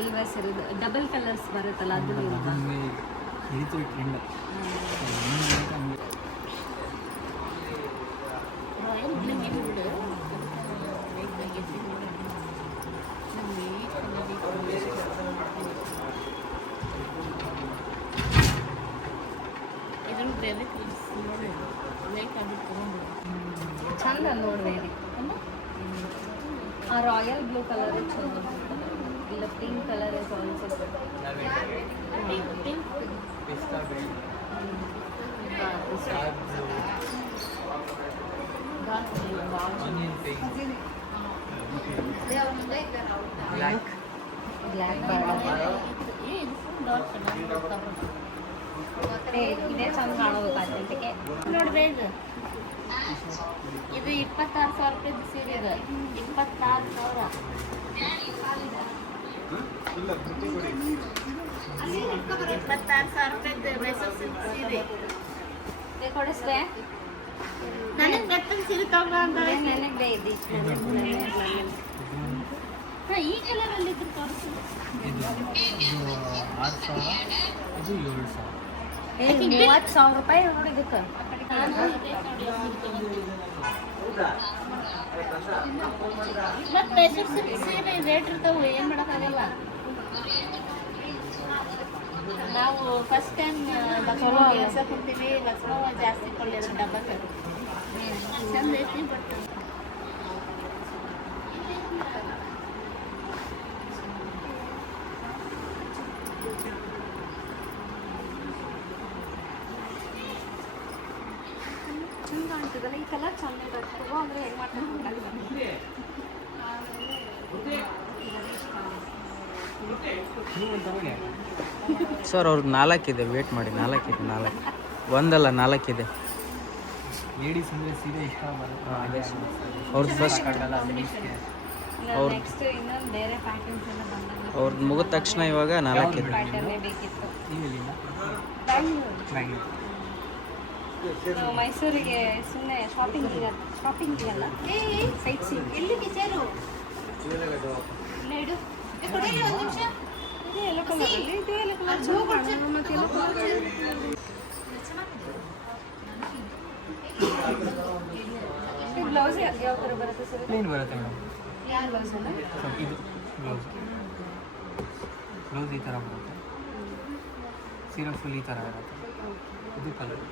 ಇಲ್ವಾ ಸರ್ ಇದು double colours ಬರುತ್ತಲ್ಲ ಅದು ಇಲ್ವಾ? ಚಂದ ನೋಡ್ಬೇಡಿ. ಆ ರಾಯಲ್ ಬ್ಲೂ ಕಲರ್ ಚಂದ. ಇಲ್ಲ pink colour is also pink black ಇದೇ ಚಂದ ಕಾಣೋದು ಪಾತ್ರೆಗೆ ನೋಡ್ರಿ. ಇದು 26,000 ರೂಪಾಯಿದು ಸೀರೆ. ಇದು 26,000. 26,000 ರೂಪಾಯಿದು ಮೈಸೂರು ಸಿಲ್ಕ್ ಸೀರೆ ಕೊಡಿಸ್ದೆ. ನನಗೆ ಬೆತ್ತನ ಸೀರೆ ತಗೊಂಡು ನನಗೆ ಇದೆ ಈ ಕಲರಲ್ಲಿ ಇದ್ರು ತೋರಿಸು. 30,000 ರೂಪಾಯಿ ನೋಡಿ ಇದಕ್ಕೆ. ಮತ್ತೆ ಮೈಸೂರು ಸಿಲ್ಕ್ ಸೀರೆ ರೇಟ್ ಇರ್ತಾವೆ, ಏನು ಮಾಡೋಕ್ಕಾಗಲ್ಲ. ನಾವು ಫಸ್ಟ್ ಟೈಮ್ ಲಕ್ಷ್ಮವ್ವ ಕೆಲಸ ಕೊಡ್ತೀವಿ. ಲಕ್ಷ್ಮವ್ವ ಜಾಸ್ತಿ ಕೊಳ್ಳಿ ಡಬ್ಬ ಚಂದ ಐತಿ. ಬಟ್ ಚಂದ ಕಾಣ್ತದಲ್ಲ ಈ ಕಲರ್. ಚಂದ ಇರ್ತದೆ ಅಂದರೆ ಹೆಂಗೆ ಮಾಡ್ತಾರೆ. ಸರ್ ಅವ್ರದ್ದು 4 ಇದೆ, ವೇಟ್ ಮಾಡಿ. 4 ಇದೆ, 4 ಒಂದಲ್ಲ 4 ಇದೆ. ಲೇಡೀಸ್ ಅಂದರೆ ಸೀರೆ ಇಷ್ಟ ಬರುತ್ತೆ. ಅವ್ರದ್ದು ಫಸ್ಟ್ ನೆಕ್ಸ್ಟ್ ಇನ್ನೊಂದು ಬೇರೆ ಪ್ಯಾಟರ್ನ್ಸ್ ಎಲ್ಲ ಬಂದಾಗ ಅವ್ರದ್ದು ಮುಗಿದ ತಕ್ಷಣ ಇವಾಗ 4 ಇದೆ. ಪ್ಯಾಟರ್ನೇ ಬೇಕಿತ್ತು. ನಾವು ಮೈಸೂರಿಗೆ ಸುಮ್ಮನೆ ಶಾಪಿಂಗಿಗಲ್ಲ ಸೈಟ್ ಸೀಯಿಂಗ್. ಎಲ್ಲಿಗೆ ಸೇರು ಇಡು ಒಂದು ನಿಮಿಷ. ಇದು ಎಲ್ಲೋ ಕಲರಲ್ಲಿ, ಇದು ಎಲ್ಲೋ ಕಲರ್ ಮತ್ತೆ ಎಲ್ಲೋ ಕಲರ್. ಇದು ಬ್ಲೌಸ್ ಯಾವ ಥರ ಬರುತ್ತೆ ಸರ್? ಪ್ಲೇನ್ ಬರುತ್ತೆ ಮೇಡಮ್. ಯಾವ ಬ್ಲೌಸ್ ಅಲ್ಲ? ಇದು ಬ್ಲೌಸ್ ಈ ಥರ ಬರುತ್ತೆ. ಸೀರೆ ಫುಲ್ ಈ ಥರ ಇರುತ್ತೆ. ಇದು ಕಲರ್.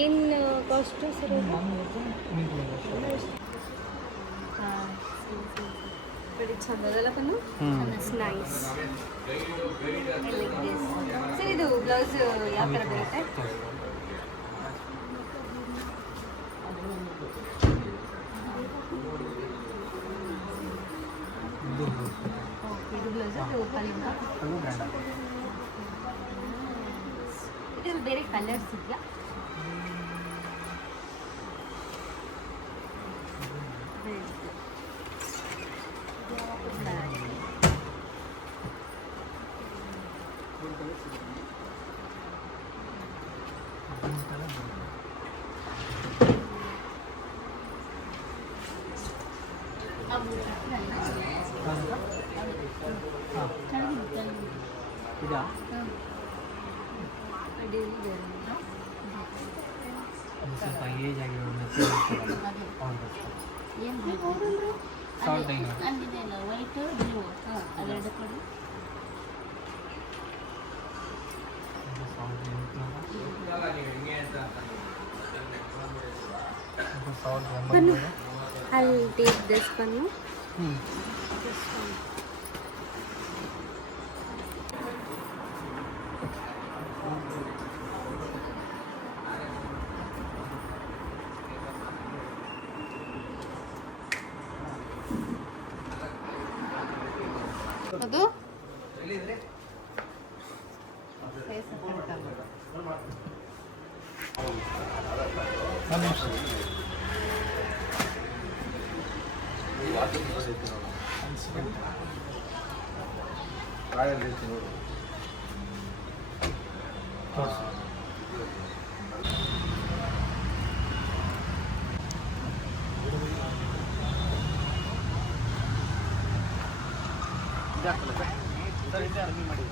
ಏನು ಕಾಸ್ಟು ಸರ್? ಚಂದ ಅದಲ್ಲ ಕಣ್ಣು. Nice sir. ಇದು ಬ್ಲೌಸ್ ಯಾವ ಥರ ಬರುತ್ತೆ? ಇದು ಬ್ಲೌಸ್ ಇದು ಬೇರೆ ಕಲರ್ಸ್ ಇದೆಯಾ? ಇದಾ? ಸ್ವಲ್ಪ ಏಜ್ ಆಗಿರೋ I'll take this one. This one. ಅದು ಸರ್ ಇದೆ ಅರ್ಮಿ ಮಾಡಿ